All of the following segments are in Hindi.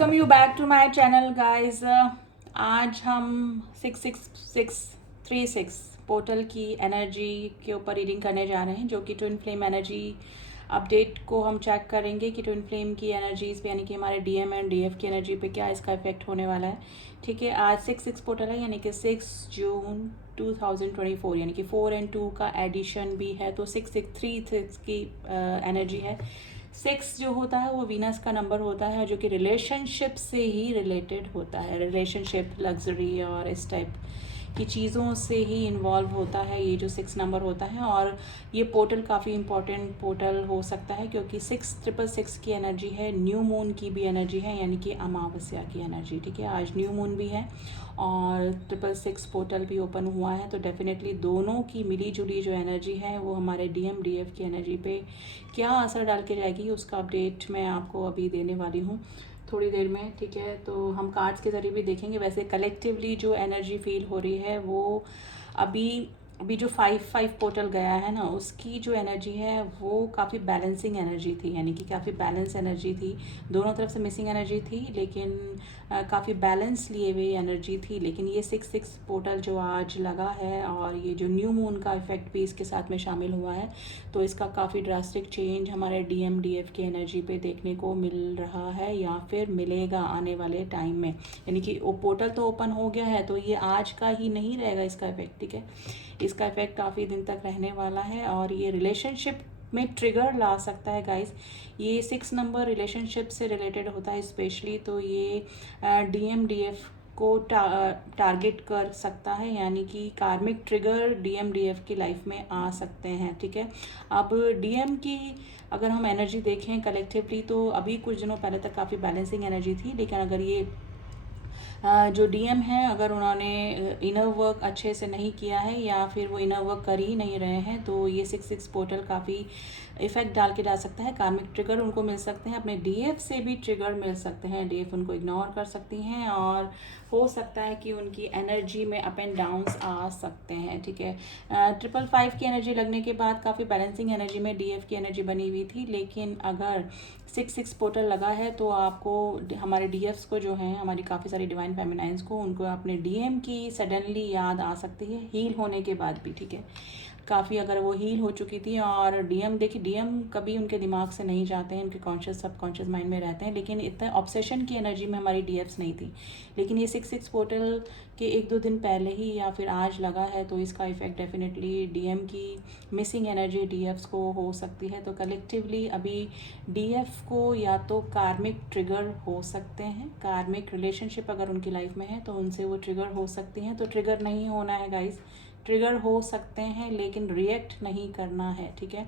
Welcome you back to my channel guys. आज हम 66636 पोर्टल की एनर्जी के ऊपर रीडिंग करने जा रहे हैं, जो कि ट्विन फ्लेम एनर्जी अपडेट को हम चेक करेंगे कि ट्विन फ्लेम की एनर्जीज पे यानी कि हमारे डीएम एंड डीएफ की एनर्जी पे क्या इसका इफेक्ट होने वाला है। ठीक है, आज 6 पोर्टल है यानी कि 6 जून 2024 यानी कि 4 और 2 का एडिशन भी है, तो 6636 की एनर्जी है। 6 जो होता है वो वीनस का नंबर होता है, जो कि रिलेशनशिप से ही रिलेटेड होता है। रिलेशनशिप, लग्जरी और इस टाइप की चीज़ों से ही इन्वॉल्व होता है ये जो 6 नंबर होता है। और ये पोर्टल काफ़ी इंपॉर्टेंट पोर्टल हो सकता है, क्योंकि 666 की एनर्जी है, न्यू मून की भी एनर्जी है यानी कि अमावस्या की एनर्जी। ठीक है, आज न्यू मून भी है और 666 पोर्टल भी ओपन हुआ है, तो डेफिनेटली दोनों की मिली जुली जो एनर्जी है वो हमारे डीएम डीएफ की एनर्जी पे क्या असर डाल के जाएगी उसका अपडेट मैं आपको अभी देने वाली हूँ थोड़ी देर में। ठीक है, तो हम कार्ड्स के ज़रिए भी देखेंगे। वैसे कलेक्टिवली जो एनर्जी फील हो रही है वो अभी अभी जो 5 पोर्टल गया है ना, उसकी जो एनर्जी है वो काफ़ी बैलेंसिंग एनर्जी थी, यानी कि काफ़ी बैलेंस एनर्जी थी। दोनों तरफ से मिसिंग एनर्जी थी, लेकिन काफ़ी बैलेंस लिए हुए एनर्जी थी। लेकिन ये 6 पोर्टल जो आज लगा है और ये जो न्यू मून का इफेक्ट भी इसके साथ में शामिल हुआ है, तो इसका काफ़ी ड्रास्टिक चेंज हमारे डीएम डीएफ की एनर्जी पे देखने को मिल रहा है या फिर मिलेगा आने वाले टाइम में। यानी कि वो पोर्टल तो ओपन हो गया है, तो ये आज का ही नहीं रहेगा इसका इफेक्ट। ठीक है, इसका इफेक्ट काफ़ी दिन तक रहने वाला है और ये रिलेशनशिप में ट्रिगर ला सकता है गाइस। ये 6 नंबर रिलेशनशिप से रिलेटेड होता है स्पेशली, तो ये डीएम डीएफ को टारगेट कर सकता है, यानी कि कार्मिक ट्रिगर डीएम डीएफ की लाइफ में आ सकते हैं। ठीक है, अब डीएम की अगर हम एनर्जी देखें कलेक्टिवली, तो अभी कुछ दिनों पहले तक काफ़ी बैलेंसिंग एनर्जी थी, लेकिन अगर ये जो डीएम है अगर उन्होंने इनर वर्क अच्छे से नहीं किया है या फिर वो इनर वर्क कर ही नहीं रहे हैं, तो ये 6 पोर्टल काफ़ी इफेक्ट डाल के जा सकता है। कार्मिक ट्रिगर उनको मिल सकते हैं, अपने डीएफ से भी ट्रिगर मिल सकते हैं, डीएफ उनको इग्नोर कर सकती हैं और हो सकता है कि उनकी एनर्जी में अप एंड डाउन्स आ सकते हैं। ठीक है, 555 की एनर्जी लगने के बाद काफ़ी बैलेंसिंग एनर्जी में डीएफ की एनर्जी बनी हुई थी, लेकिन अगर 6 पोर्टल लगा है तो आपको हमारे डीएफ्स को जो हैं, हमारी काफ़ी सारी डिवाइन फेमिनाइंस को, उनको अपने डीएम की सडनली याद आ सकती है हील होने के बाद भी। ठीक है, काफ़ी अगर वो हील हो चुकी थी और डीएम, देखिए डीएम कभी उनके दिमाग से नहीं जाते हैं, उनके कॉन्शियस सबकॉन्शियस माइंड में रहते हैं, लेकिन इतना ऑब्सेशन की एनर्जी में हमारी डीएफ्स नहीं थी। लेकिन ये 6 पोर्टल के 1-2 दिन पहले ही या फिर आज लगा है, तो इसका इफेक्ट डेफिनेटली डीएम की मिसिंग एनर्जी डीएफ्स को हो सकती है। तो कलेक्टिवली अभी डीएफ को या तो कार्मिक ट्रिगर हो सकते हैं, कार्मिक रिलेशनशिप अगर उनकी लाइफ में है तो उनसे वो ट्रिगर हो सकती हैं। तो ट्रिगर नहीं होना है गाइस, ट्रिगर हो सकते हैं लेकिन रिएक्ट नहीं करना है। ठीक है,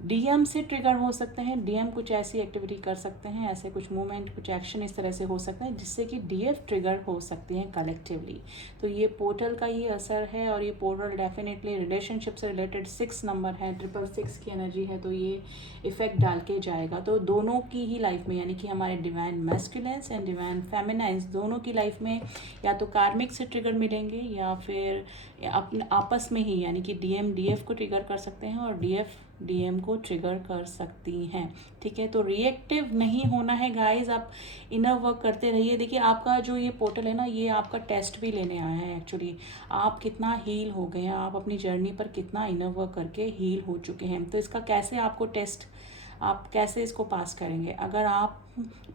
डीएम से ट्रिगर हो सकते हैं, डीएम कुछ ऐसी एक्टिविटी कर सकते हैं, ऐसे कुछ मूवमेंट, कुछ एक्शन इस तरह से हो सकता है जिससे कि डीएफ ट्रिगर हो सकती हैं कलेक्टिवली। तो ये पोर्टल का ही असर है और ये पोर्टल डेफिनेटली रिलेशनशिप से रिलेटेड 6 नंबर है, 666 की एनर्जी है, तो ये इफेक्ट डाल के जाएगा। तो दोनों की ही लाइफ में, यानी कि हमारे डिवाइन मैस्कुलिन्स एंड डिवाइन फेमिनाइंस दोनों की लाइफ में या तो कार्मिक से ट्रिगर मिलेंगे या फिर अपने आपस में ही, यानी कि डीएम डीएफ को ट्रिगर कर सकते हैं और डीएफ डीएम को ट्रिगर कर सकती हैं। ठीक है, तो रिएक्टिव नहीं होना है गाइस, आप इनर वर्क करते रहिए। देखिए आपका जो ये पोर्टल है ना, ये आपका टेस्ट भी लेने आया है एक्चुअली, आप कितना हील हो गए हैं, आप अपनी जर्नी पर कितना इनर वर्क करके हील हो चुके हैं। तो इसका कैसे आपको टेस्ट, आप कैसे इसको पास करेंगे अगर आप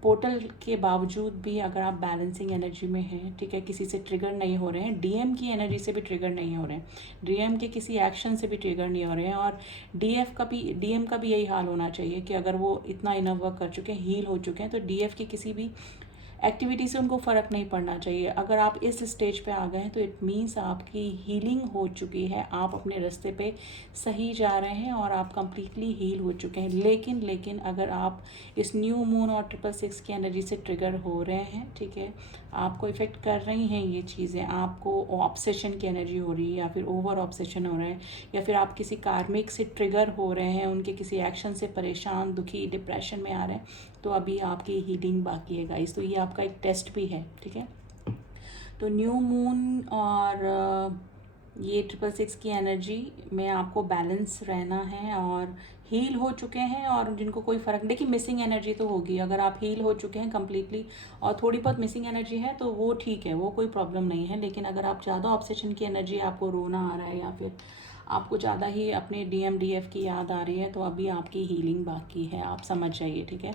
पोर्टल के बावजूद भी अगर आप बैलेंसिंग एनर्जी में हैं। ठीक है, किसी से ट्रिगर नहीं हो रहे हैं, डीएम की एनर्जी से भी ट्रिगर नहीं हो रहे हैं, डीएम के किसी एक्शन से भी ट्रिगर नहीं हो रहे हैं, और डीएम का भी यही हाल होना चाहिए कि अगर वो इतना इनर वर्क कर चुके हैं, हील हो चुके हैं, तो डीएफ की किसी भी एक्टिविटी से उनको फ़र्क नहीं पड़ना चाहिए। अगर आप इस स्टेज पे आ गए हैं तो इट मीन्स आपकी हीलिंग हो चुकी है, आप अपने रास्ते पे सही जा रहे हैं और आप कंप्लीटली हील हो चुके हैं। लेकिन अगर आप इस न्यू मून और 666 की एनर्जी से ट्रिगर हो रहे हैं, ठीक है, आपको इफ़ेक्ट कर रही हैं ये चीज़ें, आपको ऑब्सेशन की एनर्जी हो रही है या फिर ओवर ऑब्सेशन हो रहा है, या फिर आप किसी कार्मिक से ट्रिगर हो रहे हैं, उनके किसी एक्शन से परेशान, दुखी, डिप्रेशन में आ रहे हैं, तो अभी आपकी हीलिंग बाकी है गाइस। तो ये आपका एक टेस्ट भी है। ठीक है, तो न्यू मून और ये 666 की एनर्जी में आपको बैलेंस रहना है और हील हो चुके हैं, और जिनको कोई फ़र्क, देखिए मिसिंग एनर्जी तो होगी, अगर आप हील हो चुके हैं कम्प्लीटली और थोड़ी बहुत मिसिंग एनर्जी है तो वो ठीक है, वो कोई प्रॉब्लम नहीं है। लेकिन अगर आप ज़्यादा ऑब्सेशन की एनर्जी, आपको रोना आ रहा है या फिर आपको ज़्यादा ही अपने डीएम डीएफ की याद आ रही है, तो अभी आपकी हीलिंग बाकी है, आप समझ जाइए, ठीक है।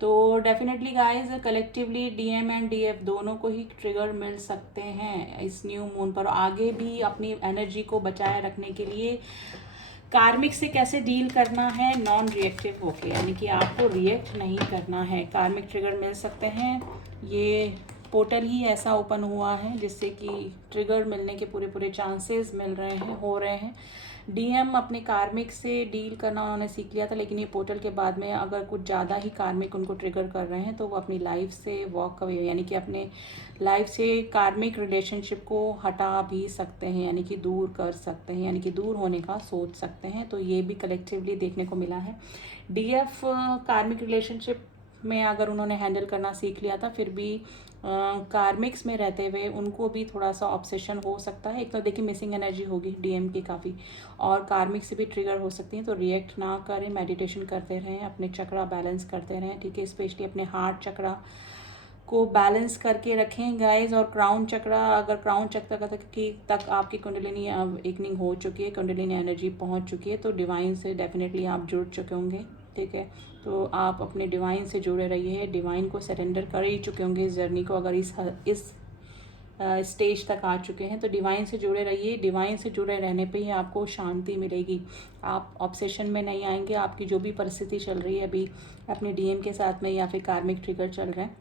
तो definitely guys, collectively DM and DF दोनों को ही ट्रिगर मिल सकते हैं इस न्यू मून पर। आगे भी अपनी एनर्जी को बचाए रखने के लिए कार्मिक से कैसे डील करना है, नॉन रिएक्टिव होके, यानी कि आपको रिएक्ट नहीं करना है। कार्मिक ट्रिगर मिल सकते हैं, ये पोर्टल ही ऐसा ओपन हुआ है जिससे कि ट्रिगर मिलने के पूरे पूरे चांसेस मिल रहे हैं, हो रहे हैं। डीएम अपने कार्मिक से डील करना उन्होंने सीख लिया था, लेकिन ये पोर्टल के बाद में अगर कुछ ज़्यादा ही कार्मिक उनको ट्रिगर कर रहे हैं तो वो अपनी लाइफ से वॉक अवे, यानी कि अपने लाइफ से कार्मिक रिलेशनशिप को हटा भी सकते हैं, यानी कि दूर कर सकते हैं, यानी कि दूर होने का सोच सकते हैं। तो ये भी कलेक्टिवली देखने को मिला है। डीएफ कार्मिक रिलेशनशिप में अगर उन्होंने हैंडल करना सीख लिया था, फिर भी कार्मिक्स में रहते हुए उनको भी थोड़ा सा ऑब्सेशन हो सकता है। एक तो देखिए मिसिंग एनर्जी होगी डीएम की काफ़ी, और कार्मिक से भी ट्रिगर हो सकती है। तो रिएक्ट ना करें, मेडिटेशन करते रहें, अपने चक्रा बैलेंस करते रहें, ठीक है। स्पेशली अपने हार्ट चक्रा को बैलेंस करके रखें गाइज। और क्राउन चक्रा, अगर क्राउन चक्र तक आपकी कुंडलिनी एवनिंग हो चुकी है, कुंडलिनी एनर्जी पहुंच चुकी है, तो डिवाइन से डेफिनेटली आप जुड़ चुके होंगे, ठीक है। तो आप अपने डिवाइन से जुड़े रहिए, डिवाइन को सरेंडर कर ही चुके होंगे इस जर्नी को। अगर इस स्टेज तक आ चुके हैं तो डिवाइन से जुड़े रहिए। डिवाइन से जुड़े रहने पे ही आपको शांति मिलेगी, आप ऑब्सेशन में नहीं आएंगे। आपकी जो भी परिस्थिति चल रही है अभी अपने डीएम के साथ में या फिर कार्मिक ट्रिगर चल रहे हैं,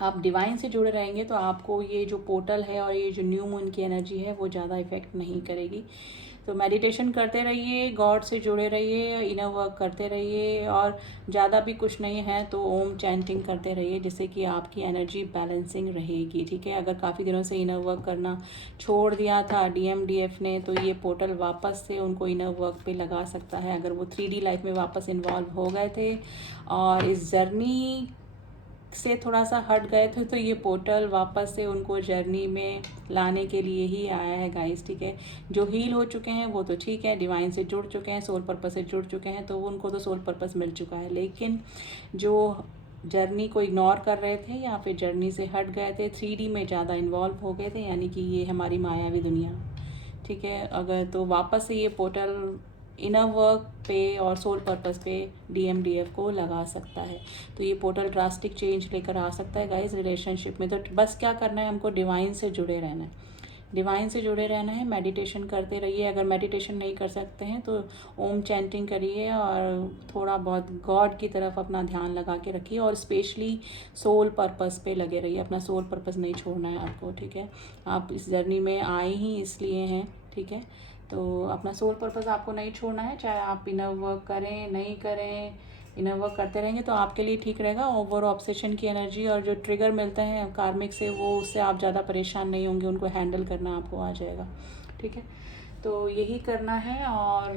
आप डिवाइन से जुड़े रहेंगे तो आपको ये जो पोर्टल है और ये जो न्यू मून की एनर्जी है वो ज़्यादा इफेक्ट नहीं करेगी। तो मेडिटेशन करते रहिए, गॉड से जुड़े रहिए, इनर वर्क करते रहिए, और ज़्यादा भी कुछ नहीं है तो ओम चैंटिंग करते रहिए, जिससे कि आपकी एनर्जी बैलेंसिंग रहेगी, ठीक है। अगर काफ़ी दिनों से इनर वर्क करना छोड़ दिया था डीएम डीएफ ने, तो ये पोर्टल वापस से उनको इनर वर्क पे लगा सकता है। अगर वो 3D लाइफ में वापस इन्वॉल्व हो गए थे और इस जर्नी से थोड़ा सा हट गए थे, तो ये पोर्टल वापस से उनको जर्नी में लाने के लिए ही आया है गाइस, ठीक है। जो हील हो चुके हैं वो तो ठीक है, डिवाइन से जुड़ चुके हैं, सोल पर्पस से जुड़ चुके हैं, तो उनको तो सोल पर्पस मिल चुका है। लेकिन जो जर्नी को इग्नोर कर रहे थे या फिर जर्नी से हट गए थे, 3D में ज़्यादा इन्वॉल्व हो गए थे, यानी कि ये हमारी मायावी दुनिया, ठीक है, अगर तो वापस से ये पोर्टल इनर वर्क पे और सोल पर्पस पे डीएम डीएफ को लगा सकता है। तो ये पोर्टल ड्रास्टिक चेंज लेकर आ सकता है गाइस रिलेशनशिप में। तो बस क्या करना है, हमको डिवाइन से जुड़े रहना है, डिवाइन से जुड़े रहना है। मेडिटेशन करते रहिए, अगर मेडिटेशन नहीं कर सकते हैं तो ओम चैंटिंग करिए और थोड़ा बहुत गॉड की तरफ अपना ध्यान लगा के रखिए, और स्पेशली सोल पर्पस पे लगे रहिए। अपना सोल पर्पस नहीं छोड़ना है आपको, ठीक है। आप इस जर्नी में आए ही इसलिए हैं, ठीक है। तो अपना सोल पर्पस आपको नहीं छोड़ना है, चाहे आप इनर वर्क करें नहीं करें, इनर वर्क करते रहेंगे तो आपके लिए ठीक रहेगा। ओवर ऑब्सेशन की एनर्जी और जो ट्रिगर मिलते हैं कार्मिक से, वो उससे आप ज़्यादा परेशान नहीं होंगे, उनको हैंडल करना आपको आ जाएगा, ठीक है। तो यही करना है, और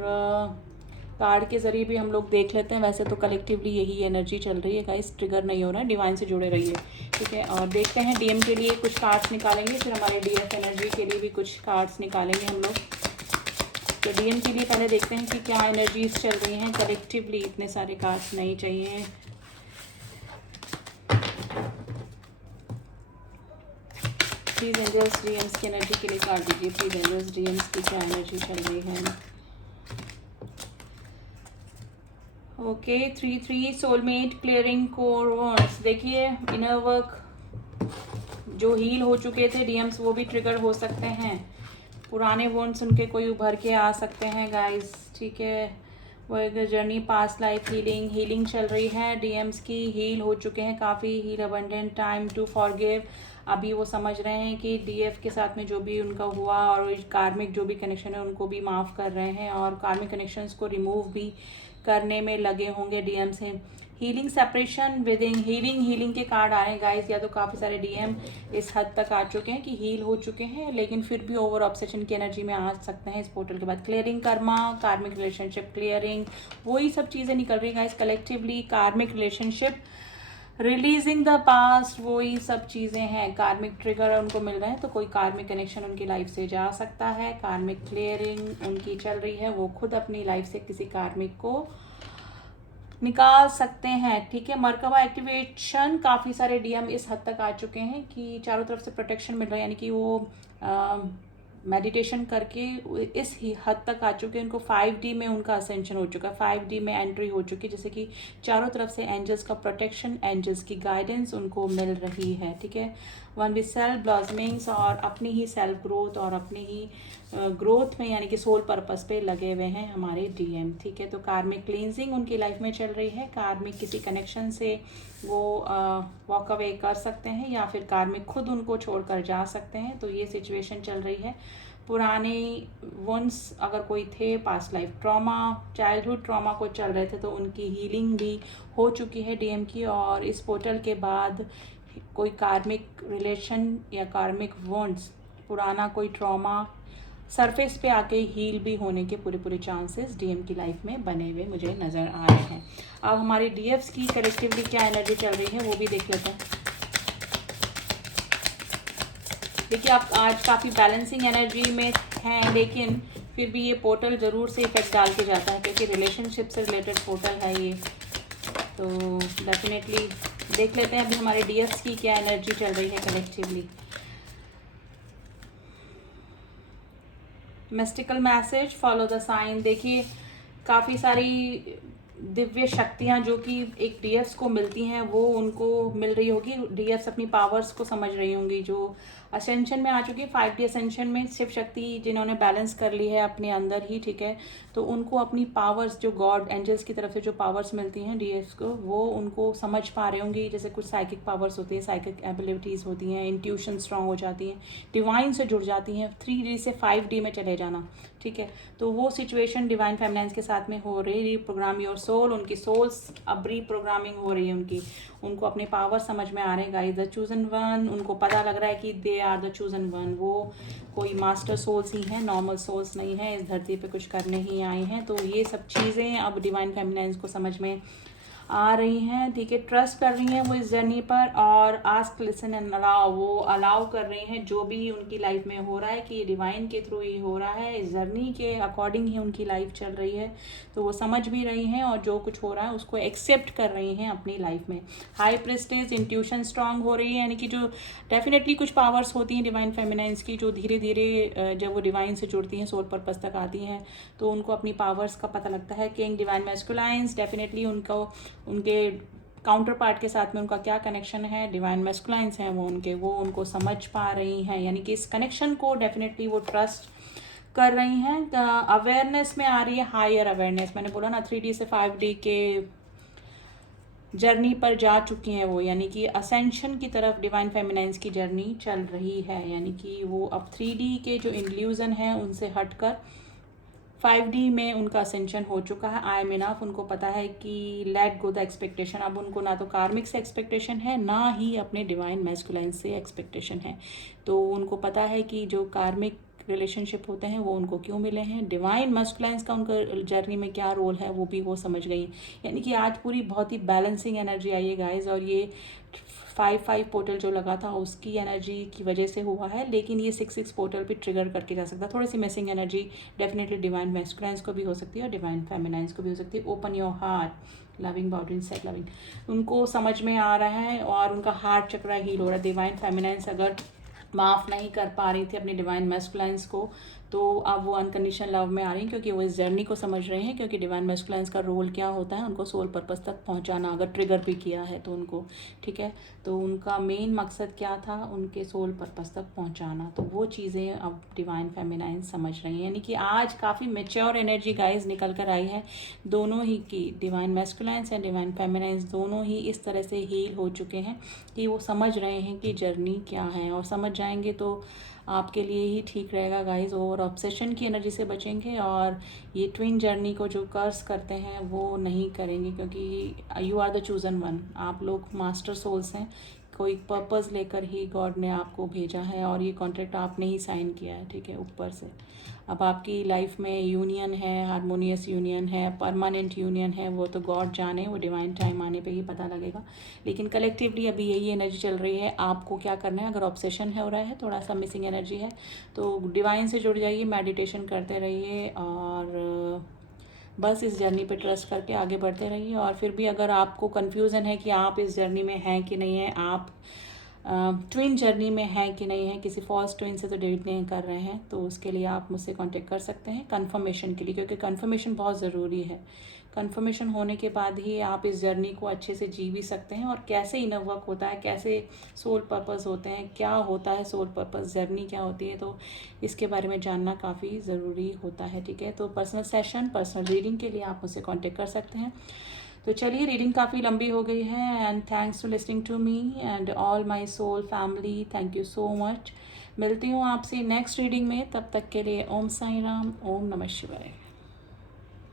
कार्ड के ज़रिए भी हम लोग देख लेते हैं। वैसे तो कलेक्टिवली यही एनर्जी चल रही है गाइस, ट्रिगर नहीं हो रहा है, डिवाइन से जुड़े रहिए, ठीक है। और देखते हैं डीएम के लिए कुछ कार्ड्स निकालेंगे, फिर हमारे डीएफ एनर्जी के लिए भी कुछ कार्ड्स निकालेंगे हम लोग। तो डीएम के लिए पहले देखते हैं कि क्या एनर्जीज चल रही हैं कलेक्टिवली। इतने सारे कार्ड्स नहीं चाहिए। प्लीज एंजल्स डीएम्स की एनर्जी के लिए कार्ड दीजिए। प्लीज एंजल्स डीएम्स की क्या एनर्जी चल रही है। Okay, 3-3 soulmate clearing core wands. देखिए इनर वर्क जो हील हो चुके थे डीएम्स, वो भी ट्रिगर हो सकते हैं। पुराने वोन्ड्स उनके कोई उभर के आ सकते हैं गाइस, ठीक है। वो एक जर्नी पास्ट लाइफ हीलिंग चल रही है डीएम्स की। हील हो चुके हैं काफ़ी, heal abundant, time to forgive. अभी वो समझ रहे हैं कि डीएफ के साथ में जो भी उनका हुआ और कार्मिक जो भी कनेक्शन है उनको भी माफ़ कर रहे हैं, और कार्मिक कनेक्शंस को रिमूव भी करने में लगे होंगे डीएम से। हीलिंग सेपरेशन विदिन हीलिंग के कार्ड आए गाइस। या तो काफ़ी सारे डीएम इस हद तक आ चुके हैं कि हील हो चुके हैं, लेकिन फिर भी ओवर ऑब्सेशन की एनर्जी में आ सकते हैं इस पोर्टल के बाद। क्लियरिंग कर्मा, कार्मिक रिलेशनशिप क्लियरिंग, वही सब चीज़ें निकल रही गाइस। कलेक्टिवली कार्मिक रिलेशनशिप रिलीजिंग द पास्ट, वही सब चीज़ें हैं। कार्मिक ट्रिगर उनको मिल रहे हैं, तो कोई कार्मिक कनेक्शन उनकी लाइफ से जा सकता है। कार्मिक क्लियरिंग उनकी चल रही है, वो खुद अपनी लाइफ से किसी कार्मिक को निकाल सकते हैं। ठीक है, मरकबा एक्टिवेशन, काफ़ी सारे डीएम इस हद तक आ चुके हैं कि चारों तरफ से प्रोटेक्शन मिल रहा है, यानी कि वो मेडिटेशन करके इस ही हद तक आ चुके हैं, उनको 5D में उनका असेंशन हो चुका है, 5D में एंट्री हो चुकी है, जैसे कि चारों तरफ से एंजल्स का प्रोटेक्शन, एंजल्स की गाइडेंस उनको मिल रही है। ठीक है, वन विद सेल्फ ब्लॉसमिंग्स, और अपनी ही सेल्फ ग्रोथ और अपनी ही ग्रोथ में यानी कि सोल पर्पस पे लगे हुए हैं हमारे डीएम। ठीक है, तो कार्मिक क्लींजिंग उनकी लाइफ में चल रही है। कार्मिक किसी कनेक्शन से वो वॉक अवे कर सकते हैं, या फिर कार्मिक खुद उनको छोड़कर जा सकते हैं, तो ये सिचुएशन चल रही है। पुराने वंस अगर कोई थे, past life trauma, childhood trauma को चल रहे थे, तो उनकी हीलिंग भी हो चुकी है डीएम की, और इस पोर्टल के बाद कोई कार्मिक रिलेशन या कार्मिक वंड्स, पुराना कोई ट्रॉमा सरफेस पे आके हील भी होने के पूरे चांसेस डीएम की लाइफ में बने हुए मुझे नज़र आ रहे हैं। अब हमारे डीएफ्स की कलेक्टिवली क्या एनर्जी चल रही है वो भी देख लेते हैं। देखिए, आप आज काफ़ी बैलेंसिंग एनर्जी में हैं, लेकिन फिर भी ये पोर्टल ज़रूर से इफेक्ट डाल के जाता है, क्योंकि रिलेशनशिप से रिलेटेड पोर्टल है ये। तो डेफिनेटली देख लेते हैं अभी हमारे डीएफ्स की क्या एनर्जी चल रही है collectively. Mystical message, follow the sign. देखिए, काफ़ी सारी दिव्य शक्तियाँ जो कि एक डीएफ्स को मिलती हैं वो उनको मिल रही होगी। डीएफ्स अपनी पावर्स को समझ रही होंगी, जो असेंशन में आ चुकी है, 5D असेंशन में शिव शक्ति जिन्होंने बैलेंस कर ली है अपने अंदर ही। ठीक है, तो उनको अपनी पावर्स, जो गॉड एंजल्स की तरफ से जो पावर्स मिलती हैं डीएफ्स को, वो उनको समझ पा रहे होंगी। जैसे कुछ साइकिक पावर्स होती हैं, साइकिक एबिलिटीज़ होती हैं, इंट्यूशन स्ट्रांग हो जाती हैं, डिवाइन से जुड़ जाती हैं, 3D से 5D में चले जाना। ठीक है, तो वो सिचुएशन डिवाइन फेमिनाइन्स के साथ में हो रही। रीप्रोग्राम योर सोल, उनकी सोल्स अब रीप्रोग्रामिंग हो रही है उनकी, उनको अपने पावर समझ में आ रहे हैं। गाइस, द चूजन वन, उनको पता लग रहा है कि they are the chosen one, वो कोई मास्टर सोल्स ही हैं, नॉर्मल सोल्स नहीं है, इस धरती पे कुछ करने ही आए हैं। तो ये सब चीज़ें अब डिवाइन फेमिनाइन्स को समझ में आ रही हैं। ठीक है, ट्रस्ट कर रही हैं वो इस जर्नी पर, और आस्क, लिसन एंड अलाउ, वो अलाउ कर रही हैं जो भी उनकी लाइफ में हो रहा है कि ये डिवाइन के थ्रू ही हो रहा है, इस जर्नी के अकॉर्डिंग ही उनकी लाइफ चल रही है। तो वो समझ भी रही हैं और जो कुछ हो रहा है उसको एक्सेप्ट कर रही हैं अपनी लाइफ में। हाई प्रिस्टेज, इंट्यूशन स्ट्रांग हो रही है, यानी कि जो डेफिनेटली कुछ पावर्स होती हैं डिवाइन फेमिनाइन्स की, जो धीरे धीरे जब वो डिवाइन से जुड़ती हैं, सोल पर्पस तक आती हैं, तो उनको अपनी पावर्स का पता लगता है। किंग, डिवाइन मैस्कुलाइन्स, डेफिनेटली उनके काउंटर पार्ट के साथ में उनका क्या कनेक्शन है, डिवाइन मैस्कुलाइन्स हैं वो उनको समझ पा रही हैं, यानी कि इस कनेक्शन को डेफिनेटली वो ट्रस्ट कर रही हैं। अवेयरनेस में आ रही है, हायर अवेयरनेस, मैंने बोला ना 3D से 5D के जर्नी पर जा चुकी हैं वो, यानी कि असेंशन की तरफ डिवाइन फेमिनाइन्स की जर्नी चल रही है, यानी कि वो अब 3D के जो इल्यूजन हैं उनसे हटकर 5D में उनका असेंशन हो चुका है। आई एम इनफ, उनको पता है कि लेट गो द एक्सपेक्टेशन, अब उनको ना तो कार्मिक से एक्सपेक्टेशन है, ना ही अपने डिवाइन मैस्कुलाइन से एक्सपेक्टेशन है। तो उनको पता है कि जो कार्मिक रिलेशनशिप होते हैं वो उनको क्यों मिले हैं, डिवाइन मैस्कुलाइन्स का उनका जर्नी में क्या रोल है वो भी वो समझ गई। यानी कि आज पूरी बहुत ही बैलेंसिंग एनर्जी आई है गाइज, और ये 5-5 पोर्टल जो लगा था उसकी एनर्जी की वजह से हुआ है, लेकिन ये 6-6 पोर्टल भी ट्रिगर करके जा सकता है। थोड़ी सी मिसिंग एनर्जी डेफिनेटली डिवाइन मैस्कुलाइन्स को भी हो सकती है और डिवाइन फेमिनाइन्स को भी हो सकती है। Open your heart, loving boundary, set loving, उनको समझ में आ रहा है और उनका हार्ट चक्रा हील हो रहा है। डिवाइन फेमिनाइन्स अगर माफ़ नहीं कर पा रही थी अपने डिवाइन मैस्कुलाइन्स को, तो अब वो अनकंडीशनल लव में आ रही हैं, क्योंकि वो इस जर्नी को समझ रहे हैं, क्योंकि डिवाइन मैस्कुलाइन्स का रोल क्या होता है, उनको सोल पर्पस तक पहुंचाना, अगर ट्रिगर भी किया है तो उनको। ठीक है, तो उनका मेन मकसद क्या था, उनके सोल पर्पस तक पहुंचाना, तो वो चीज़ें अब डिवाइन फेमिनाइन समझ रही हैं। यानी कि आज काफ़ी मेच्योर एनर्जी गाइज निकल कर आई है दोनों ही की, डिवाइन मैस्कुलाइन्स एंड डिवाइन फेमिनाइन्स दोनों ही इस तरह से हील हो चुके हैं कि वो समझ रहे हैं कि जर्नी क्या है, और समझ जाएंगे तो आपके लिए ही ठीक रहेगा गाइज। और ऑब्सेशन की एनर्जी से बचेंगे, और ये ट्विन जर्नी को जो कर्स करते हैं वो नहीं करेंगे, क्योंकि you are the chosen one, आप लोग मास्टर सोल्स हैं, कोई पर्पस लेकर ही गॉड ने आपको भेजा है और ये कॉन्ट्रैक्ट आपने ही साइन किया है, ठीक है, ऊपर से। अब आपकी लाइफ में यूनियन है, हारमोनियस यूनियन है, परमानेंट यूनियन है, वो तो गॉड जाने, वो डिवाइन टाइम आने पे ही पता लगेगा। लेकिन कलेक्टिवली अभी यही एनर्जी चल रही है। आपको क्या करना है, अगर ऑब्सेशन हो रहा है, थोड़ा सा मिसिंग एनर्जी है, तो डिवाइन से जुड़ जाइए, मेडिटेशन करते रहिए और बस इस जर्नी पे ट्रस्ट करके आगे बढ़ते रहिए। और फिर भी अगर आपको कन्फ्यूज़न है कि आप इस जर्नी में हैं कि नहीं हैं, आप ट्विन जर्नी में हैं कि नहीं है, किसी फॉल्स ट्विन से तो डेट नहीं कर रहे हैं, तो उसके लिए आप मुझसे कांटेक्ट कर सकते हैं कंफर्मेशन के लिए, क्योंकि कंफर्मेशन बहुत ज़रूरी है। कंफर्मेशन होने के बाद ही आप इस जर्नी को अच्छे से जी भी सकते हैं। और कैसे इनर वर्क होता है, कैसे सोल पर्पस होते हैं, क्या होता है सोल पर्पस, जर्नी क्या होती है, तो इसके बारे में जानना काफ़ी ज़रूरी होता है, ठीक है। तो पर्सनल सेशन, पर्सनल रीडिंग के लिए आप मुझसे कांटेक्ट कर सकते हैं। तो चलिए, रीडिंग काफ़ी लंबी हो गई है and thanks to listening to me and all my soul family, thank you so much. मिलती हूँ आपसे नेक्स्ट रीडिंग में, तब तक के लिए ओम साई राम, ओम नमः शिवाय।